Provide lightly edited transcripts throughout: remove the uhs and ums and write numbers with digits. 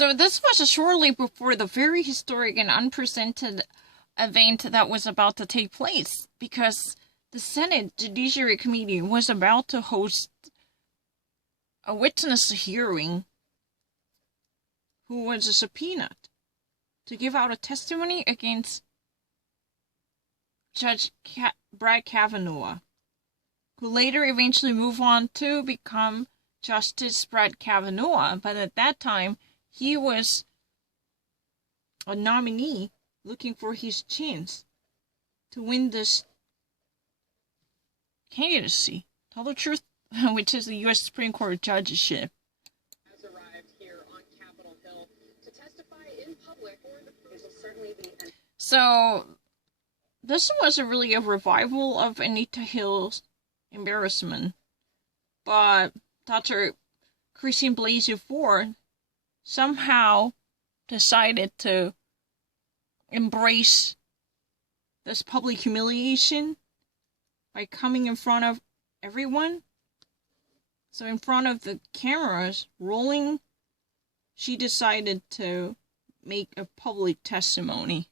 So this was shortly before the very historic and unprecedented event that was about to take place, because the Senate Judiciary Committee was about to host a witness hearing who was subpoenaed to give out a testimony against Judge Brett Kavanaugh, who later eventually moved on to become Justice Brett Kavanaugh, but at that time he was a nominee looking for his chance to win this candidacy. Tell the truth, which is the U.S. Supreme Court judgeship. Has arrived here on Capitol Hill to testify in public, or the will certainly be. So, this was really a revival of Anita Hill's embarrassment, but Dr. Christine Blasey Ford somehow decided to embrace this public humiliation by coming in front of everyone. So in front of the cameras rolling, she decided to make a public testimony.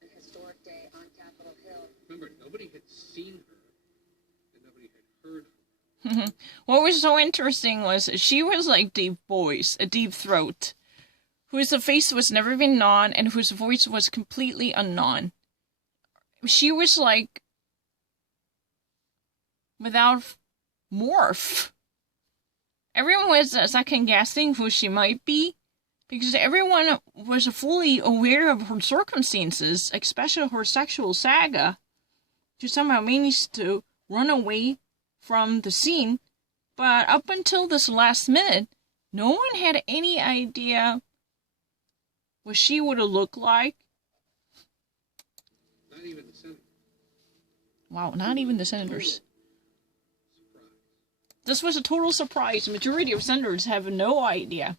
An historic day on Capitol Hill. Remember, nobody had seen her, and nobody had heard from her. What was so interesting was she was like deep voice, a deep throat, whose face was never been known and whose voice was completely unknown. She was like without morph. Everyone was second guessing who she might be, because everyone was fully aware of her circumstances, especially her sexual saga. She somehow managed to run away from the scene, but up until this last minute, no one had any idea what she would have looked like. Not even the Senate. Wow, not even the senators. Surprise. This was a total surprise. The majority of senators have no idea.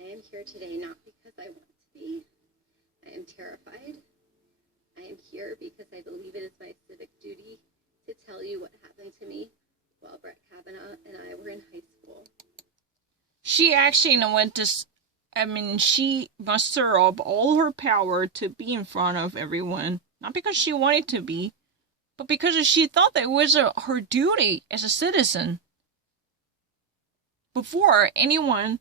I am here today not because I want to be. I am terrified. I am here because I believe it is my civic duty to tell you what happened to me while Brett Kavanaugh and I were in high school. She actually went to, she mustered up all her power to be in front of everyone. Not because she wanted to be, but because she thought that it was her duty as a citizen. Before anyone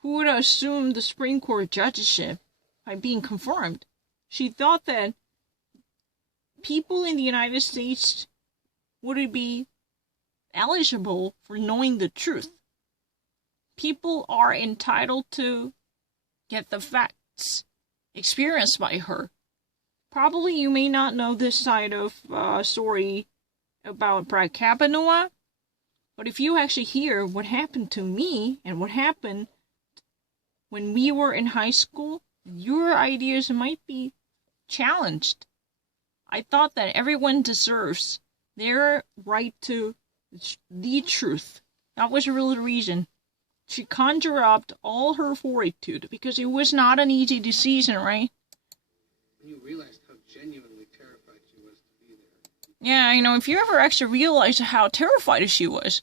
who would assume the Supreme Court judgeship by being confirmed, she thought that people in the United States would be eligible for knowing the truth. People are entitled to get the facts experienced by her. Probably you may not know this side of story about Brett Kavanaugh, but if you actually hear what happened to me and what happened when we were in high school, your ideas might be challenged. I thought that everyone deserves their right to the truth. That was really the reason. She conjured up all her fortitude, because it was not an easy decision, right? When you realized how genuinely terrified she was to be there. Yeah, if you ever actually realized how terrified she was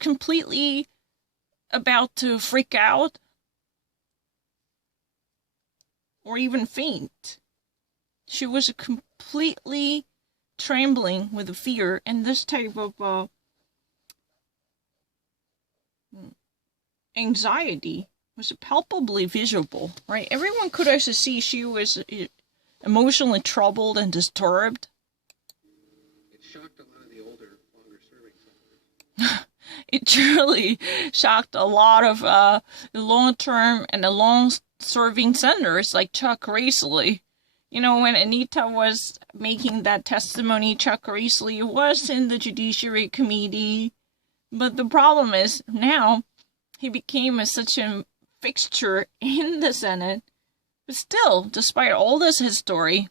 completely about to freak out or even faint. She was completely trembling with fear, and this type of anxiety was palpably visible, right? Everyone could actually see she was emotionally troubled and disturbed. It shocked a lot of the older, longer-serving senators. It truly shocked a lot of the long-term and the long-serving senators like Chuck Grassley. When Anita was making that testimony, Chuck Grassley was in the Judiciary Committee. But the problem is, now, he became such a fixture in the Senate. But still, despite all this history,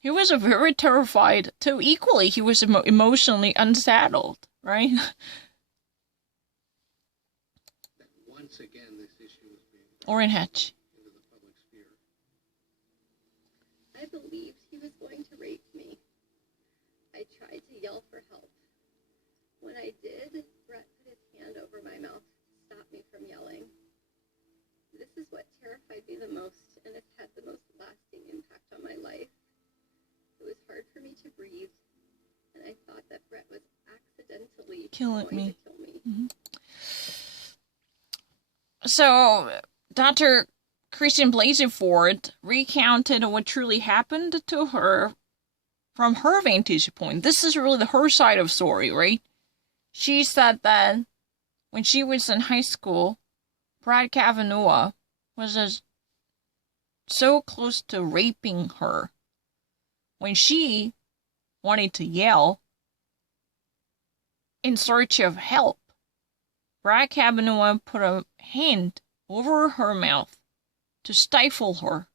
he was very terrified too. Equally, he was emotionally unsettled, right? That once again, this issue was being Orrin Hatch. into the public sphere. I believed he was going to rape me. I tried to yell for help. When I did, Brett put his hand over my mouth to stop me from yelling. This is what terrified me the most, and it's had the most lasting impact on my life. It was hard for me to breathe, and I thought that Brett was accidentally going to kill me. Mm-hmm. So, Dr. Christian Blasey Ford recounted what truly happened to her from her vantage point. This is really her side of the story, right? She said that when she was in high school, Brad Kavanaugh was so close to raping her. When she wanted to yell in search of help, Brad Kavanaugh put a hand over her mouth to stifle her.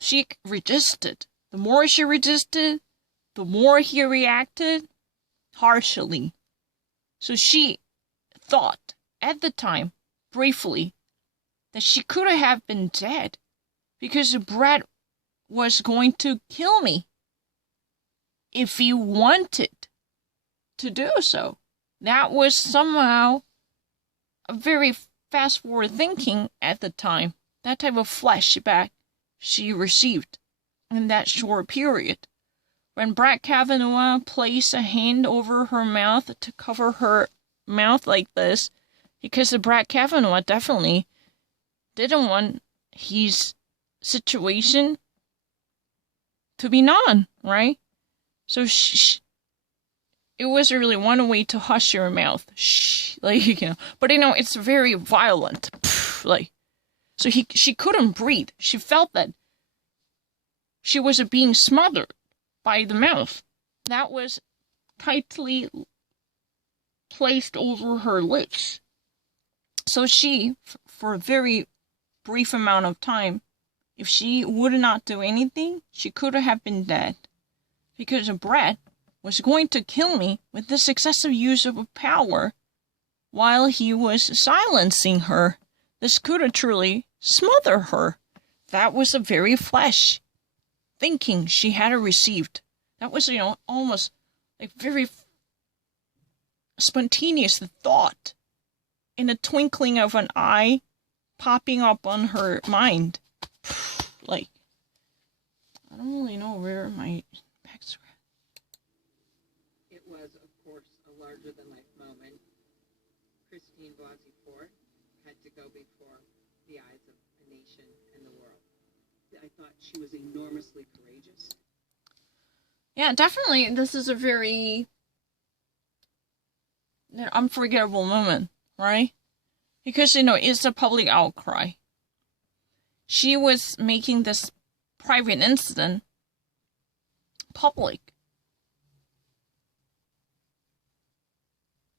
She resisted. The more she resisted, the more he reacted harshly. So she thought at the time, briefly, that she could have been dead because Brad was going to kill me if he wanted to do so. That was somehow a very fast-forward thinking at the time. That type of flashback she received in that short period. When Brad Kavanaugh placed a hand over her mouth to cover her mouth like this, because Brad Kavanaugh definitely didn't want his situation to be known, right? So it was really one way to hush your mouth. Shh, but it's very violent. So she couldn't breathe. She felt that she was being smothered by the mouth. That was tightly placed over her lips. So she, for a very brief amount of time, if she would not do anything, she could have been dead. Because Brett was going to kill me with this excessive use of power while he was silencing her. This could have truly smothered her. That was a very flash thinking she had received. That was, almost like very spontaneous thought in a twinkling of an eye popping up on her mind. I don't really know where my packs were at. It was, of course, a larger-than-life moment. Christine Blasey Ford had to go before the eyes of a nation and the world. I thought she was enormously courageous. Yeah, definitely. This is a very unforgettable moment, right? Because, it's a public outcry. She was making this private incident public.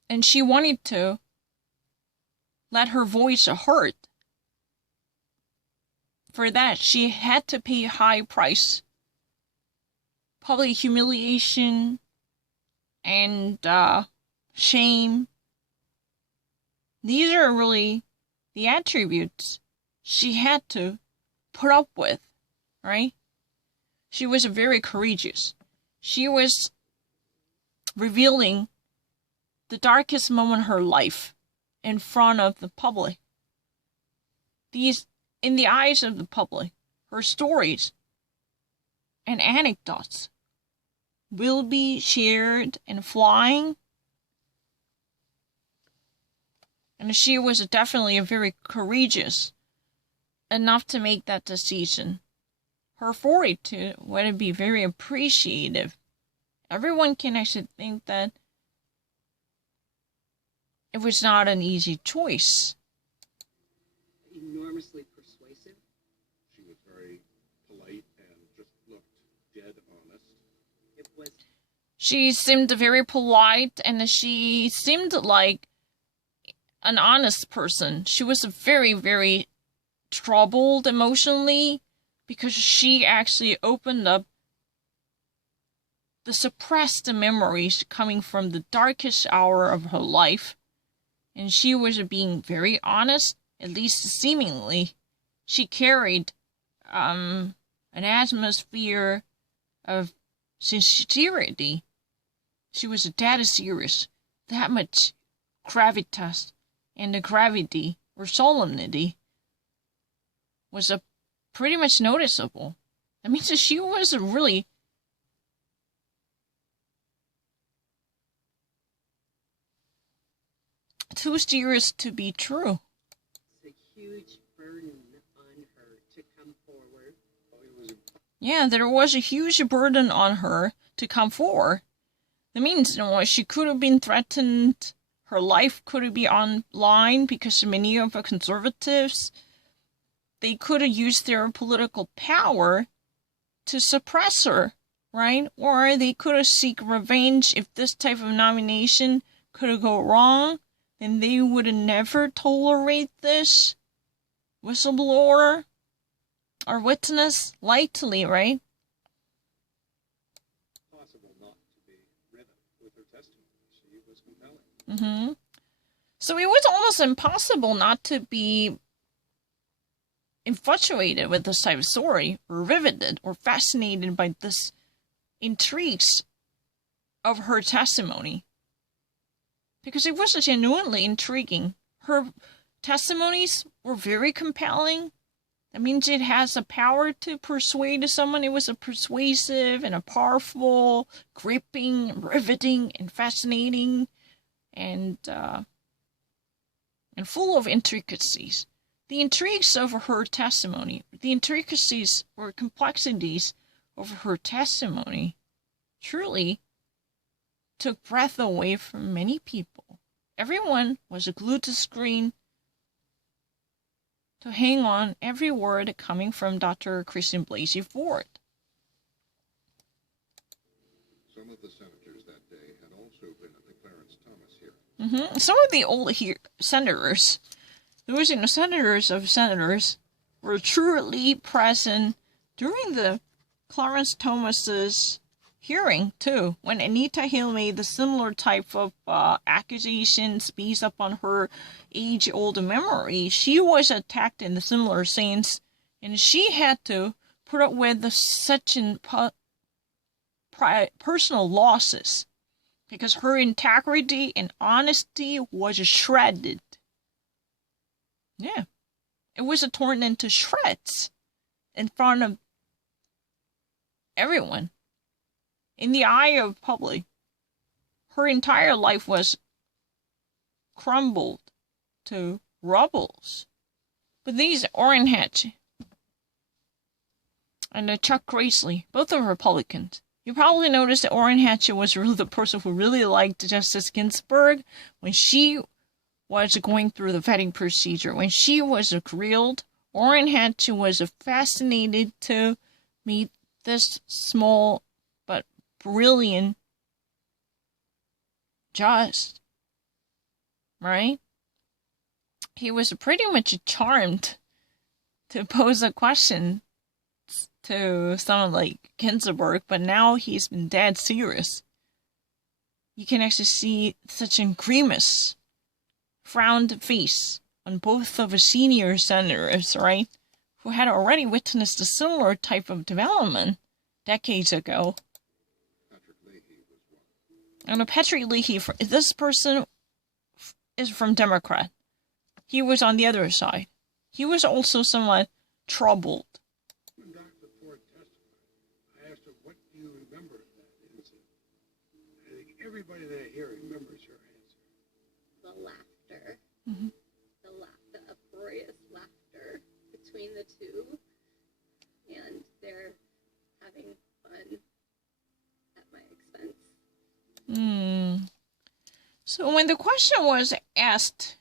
And she wanted to let her voice heard. For that, she had to pay a high price. Public humiliation and shame. These are really the attributes she had to put up with, right? She was very courageous. She was revealing the darkest moment of her life in front of the public. In the eyes of the public, her stories and anecdotes will be shared and flying. And she was definitely very courageous enough to make that decision. Her fortitude would be very appreciative. Everyone can actually think that it was not an easy choice. Enormously persuasive. She was very polite and just looked dead honest. It was. She seemed very polite, and she seemed like an honest person. She was very, very troubled emotionally because she actually opened up the suppressed memories coming from the darkest hour of her life. And she was being very honest, at least seemingly. She carried an atmosphere of sincerity she was dead serious. That much gravitas and the gravity or solemnity was pretty much noticeable. That means that she was really too serious to be true. It's a huge burden on her to come forward. Yeah, there was a huge burden on her to come forward. That means, she could have been threatened. Her life could be on line because many of the conservatives, they could have used their political power to suppress her, right? Or they could have seek revenge if this type of nomination could have go wrong. Then they would have never tolerate this whistleblower or witness lightly, right? Possible not to be rid with her testimony. She was compelling. So it was almost impossible not to be infatuated with this type of story, or riveted, or fascinated by this intrigues of her testimony. Because it was genuinely intriguing. Her testimonies were very compelling. That means it has the power to persuade someone. It was a persuasive and a powerful, gripping, riveting, and fascinating, and full of intricacies. The intrigues of her testimony, the intricacies or complexities of her testimony, truly took breath away from many people. Everyone was glued to screen to hang on every word coming from Dr. Christine Blasey Ford. Some of the senators that day had also been at the Clarence Thomas hearing. Some of the old senators, those senators of senators, were truly present during the Clarence Thomas's hearing too, when Anita Hill made the similar type of accusations based upon her age-old memory. She was attacked in the similar sense, and she had to put up with such personal losses because her integrity and honesty was shredded. Yeah, it was torn into shreds in front of everyone. In the eye of public, her entire life was crumbled to rubbles. But these Orrin Hatch and Chuck Grassley, both are Republicans. You probably noticed that Orrin Hatch was really the person who really liked Justice Ginsburg when she was going through the vetting procedure. When she was grilled, Orrin Hatch was fascinated to meet this small but brilliant judge, right? He was pretty much charmed to pose a question to someone like Ginsburg, but now he's been dead serious. You can actually see such a grimace, frowned face on both of the senior senators, right? Who had already witnessed a similar type of development decades ago. Patrick Leahy was one. And Patrick Leahy, this person is from Democrat. He was on the other side. He was also somewhat troubled. When Dr. Ford testified, I asked her, what do you remember of that incident? I think everybody that here remembers her answer. The laughter. Mhm. The uproarious laughter between the two. And they're having fun at my expense. So when the question was asked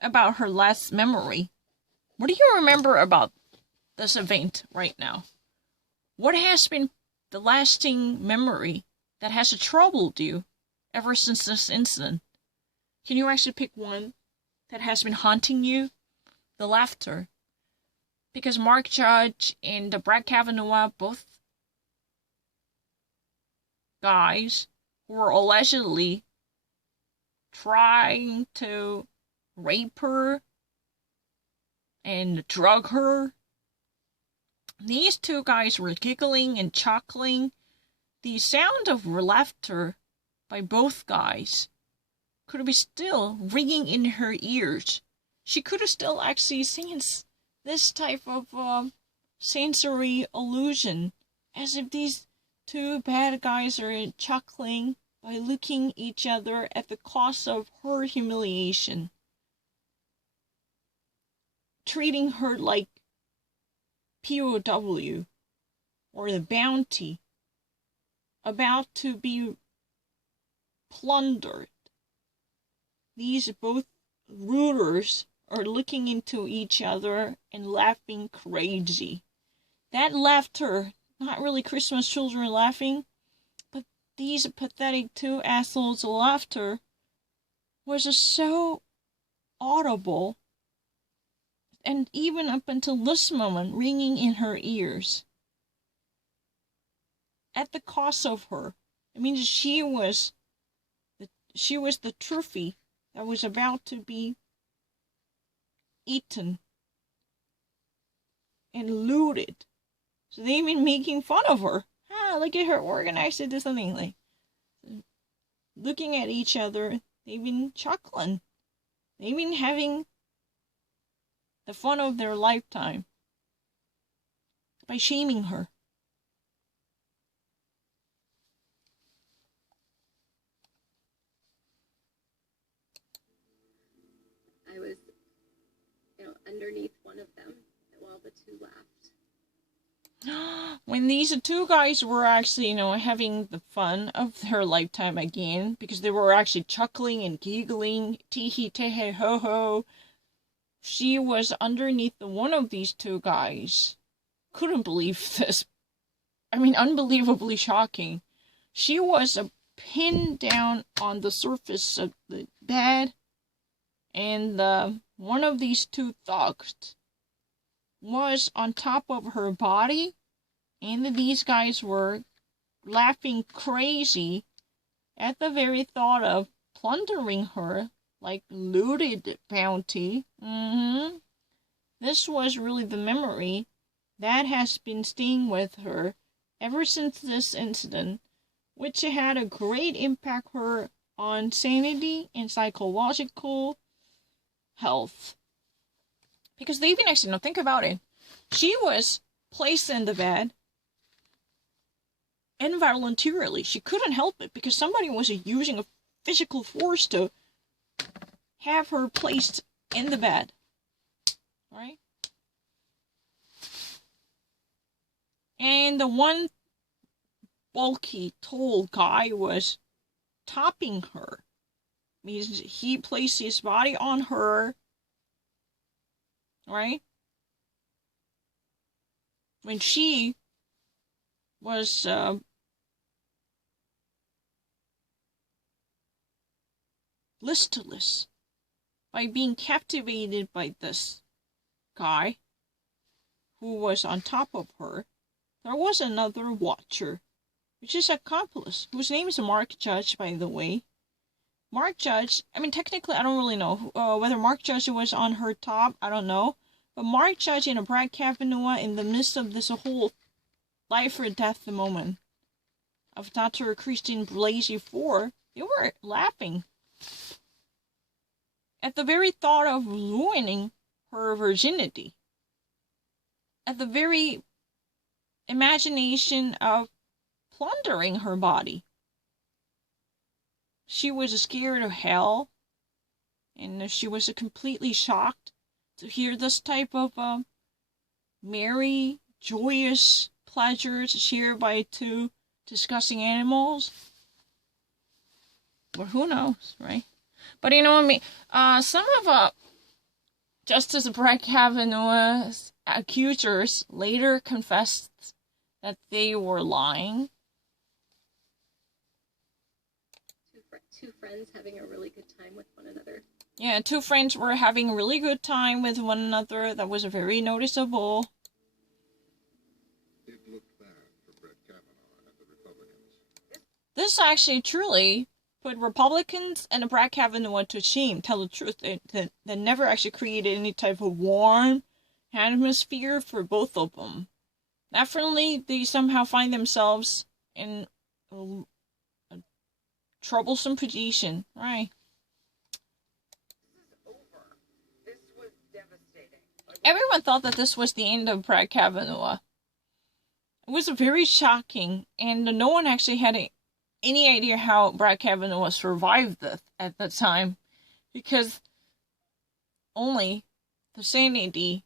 about her last memory, what do you remember about this event right now? What has been the lasting memory that has troubled you ever since this incident? Can you actually pick one that has been haunting you? The laughter. Because Mark Judge and Brett Kavanaugh, both guys who were allegedly trying to rape her and drug her. These two guys were giggling and chuckling. The sound of laughter by both guys could be still ringing in her ears. She could have still actually seen this type of sensory illusion, as if these two bad guys are chuckling by looking each other at the cost of her humiliation, treating her like POW or the bounty about to be plundered. These both rooters are looking into each other and laughing crazy. That laughter, not really Christmas children laughing, but these pathetic two assholes' laughter was just so audible, and even up until this moment ringing in her ears, at the cost of her. It means she was the trophy that was about to be eaten and looted. So they've been making fun of her. Look at her organized into something like looking at each other. They've been chuckling. They've been having the fun of their lifetime by shaming her. I was, underneath one of them while the two laughed. When these two guys were actually, having the fun of their lifetime again, because they were actually chuckling and giggling, tee-hee, tee-hee, ho-ho, she was underneath one of these two guys. Couldn't believe this. Unbelievably shocking. She was pinned down on the surface of the bed, and one of these two thugs was on top of her body, and these guys were laughing crazy at the very thought of plundering her like looted bounty. This was really the memory that has been staying with her ever since this incident, which had a great impact her on sanity and psychological health. Because they've been actually, think about it. She was placed in the bed involuntarily. She couldn't help it because somebody was using a physical force to have her placed in the bed. Right? And the one bulky, tall guy was topping her. Means he placed his body on her. Right? When she was listless by being captivated by this guy who was on top of her, there was another watcher, which is accomplice, whose name is Mark Judge, by the way. Mark Judge, technically I don't really know whether Mark Judge was on her top, I don't know. But Mark Judge and Brad Kavanaugh, in the midst of this whole life or death moment of Dr. Christine Blasey Ford, they were laughing at the very thought of ruining her virginity, at the very imagination of plundering her body. She was scared of hell, and she was completely shocked to hear this type of merry, joyous pleasures shared by two disgusting animals. But who knows, right? But some of Justice Brett Kavanaugh's accusers later confessed that they were lying. Two friends having a really good time with one another. Yeah, two friends were having a really good time with one another. That was very noticeable. It looked bad for Brett Kavanaugh and the Republicans. This actually truly put Republicans and Brett Kavanaugh to shame, tell the truth. They never actually created any type of warm atmosphere for both of them. Definitely, they somehow find themselves in a troublesome position, right? Over. This was devastating. Everyone thought that this was the end of Brett Kavanaugh. It was very shocking, and no one actually had any idea how Brett Kavanaugh survived this at the time, because only the sanity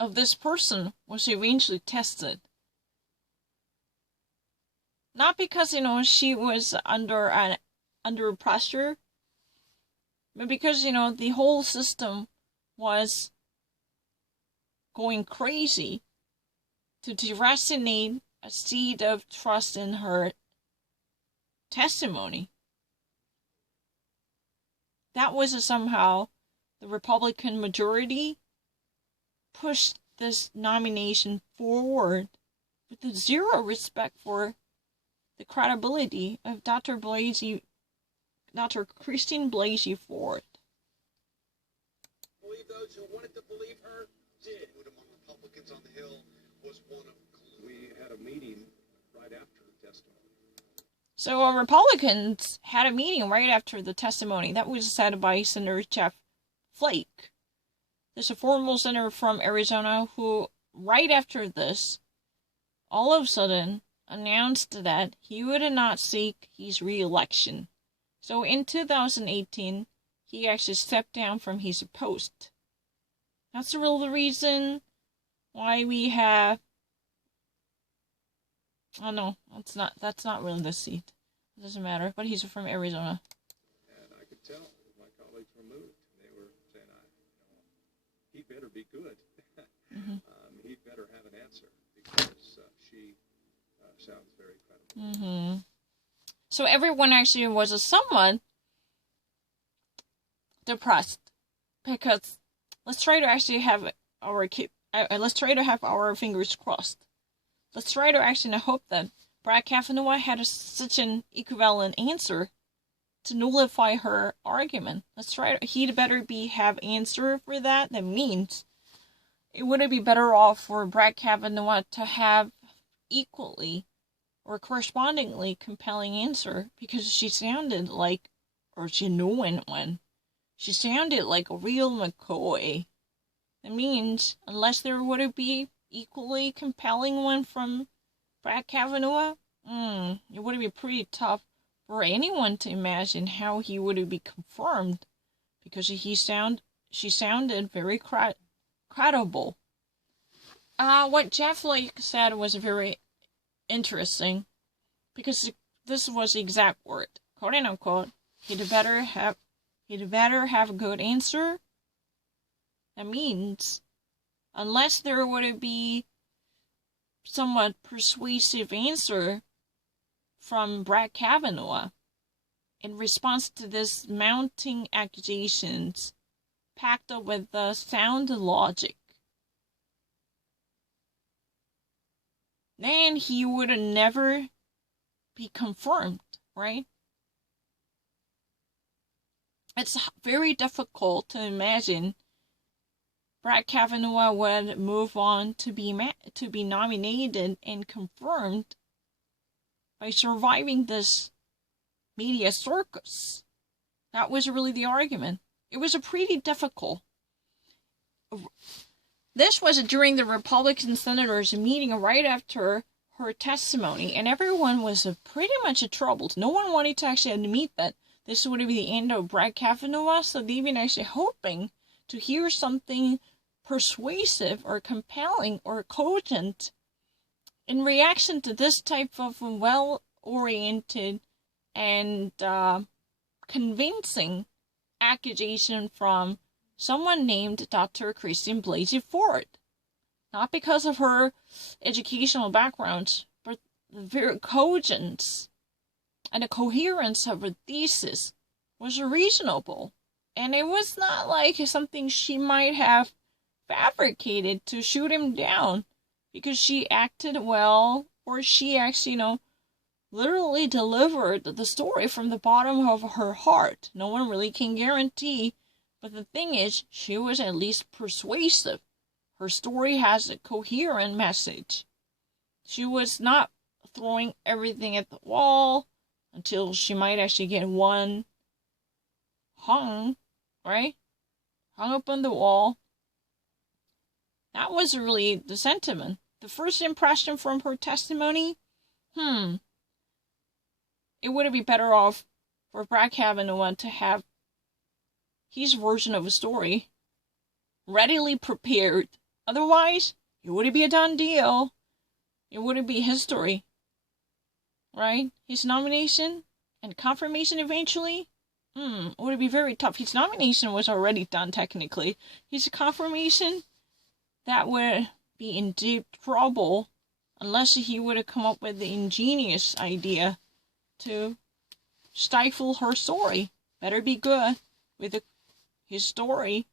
of this person was eventually tested. Not because, she was under pressure, but because, the whole system was going crazy to deracinate a seed of trust in her testimony. That was somehow the Republican majority pushed this nomination forward with zero respect for the credibility of Dr. Christine Blasey Ford. Believe those who wanted to believe her did. Among Republicans on the Hill was one of. We had a meeting right after the testimony. So Republicans had a meeting right after the testimony. That was said by Senator Jeff Flake. There's a former senator from Arizona who, right after this, all of a sudden announced that he would not seek his re-election. So in 2018, he actually stepped down from his post. That's the real reason why we have... Oh no, that's not really the seat. It doesn't matter, but he's from Arizona. And I could tell my colleagues were moved. They were saying, he better be good. Mm-hmm. He better have an answer, because she sounds very credible. Mm-hmm. So everyone actually was somewhat depressed, because let's try to actually have our fingers crossed. Let's try to actually hope that Brett Kavanaugh had such an equivalent answer to nullify her argument. He'd better have answer for that. That means it would be better off for Brett Kavanaugh to have equally or correspondingly compelling answer, because she sounded like, or genuine one. She sounded like a real McCoy. That means unless there would be equally compelling one from Brett Kavanaugh, it would be pretty tough for anyone to imagine how he would be confirmed, because she sounded very credible. What Jeff Flake said was very interesting, because this was the exact word, quote unquote. He'd better have a good answer. That means unless there would be somewhat persuasive answer from Brett Kavanaugh in response to this mounting accusations packed up with sound logic, then he would never be confirmed, right? It's very difficult to imagine Brett Kavanaugh would move on to be nominated and confirmed by surviving this media circus. That was really the argument. It was a pretty difficult. This was during the Republican senators meeting right after her testimony, and everyone was pretty much troubled. No one wanted to actually admit that this would be the end of Brett Kavanaugh, so they've been actually hoping to hear something persuasive or compelling or cogent in reaction to this type of well-oriented and convincing accusation from someone named Dr. Christine Blasey Ford. Not because of her educational background, but the very cogence and the coherence of her thesis was reasonable. And it was not like something she might have fabricated to shoot him down because she acted well, or she actually, literally delivered the story from the bottom of her heart. No one really can guarantee, but the thing is, she was at least persuasive. Her story has a coherent message. She was not throwing everything at the wall until she might actually get one hung, right? Hung up on the wall. That was really the sentiment. The first impression from her testimony, it would be better off for Brad Kavanaugh to have his version of a story readily prepared. Otherwise, it wouldn't be a done deal. It wouldn't be history. Right? His nomination and confirmation eventually, would be very tough. His nomination was already done technically. His confirmation, that would be in deep trouble unless he would have come up with the ingenious idea to stifle her story. Better be good with his story.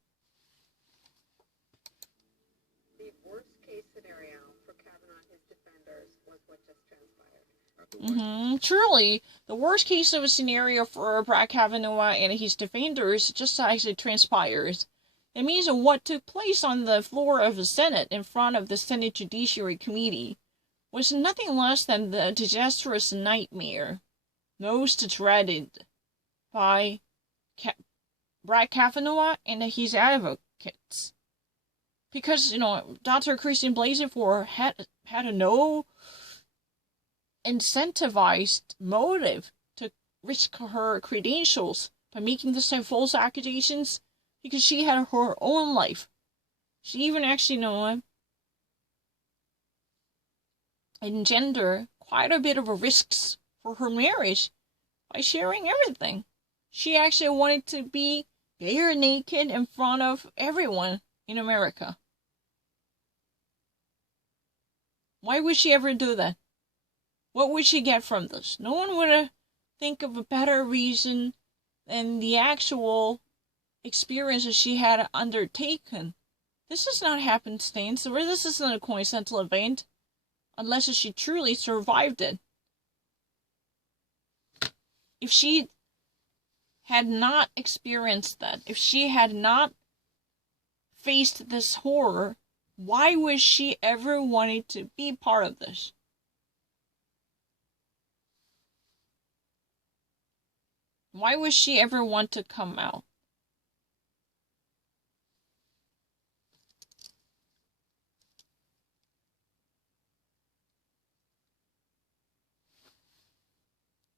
The worst case scenario for Kavanaugh and his defenders was what just transpired. Truly, the worst case of a scenario for Brad Kavanaugh and his defenders just actually transpires. It means what took place on the floor of the Senate in front of the Senate Judiciary Committee was nothing less than the disastrous nightmare most dreaded by Brad Kavanaugh and his advocates. Because, Dr. Christine Blasey Ford had no incentivized motive to risk her credentials by making the same false accusations, because she had her own life. She even actually, engendered quite a bit of a risks for her marriage by sharing everything. She actually wanted to be bare naked in front of everyone in America. Why would she ever do that? What would she get from this? No one would think of a better reason than the actual experiences she had undertaken. This is not happenstance, or this isn't a coincidental event, unless she truly survived it. If she had not experienced that, if she had not faced this horror, why would she ever wanted to be part of this? Why would she ever want to come out?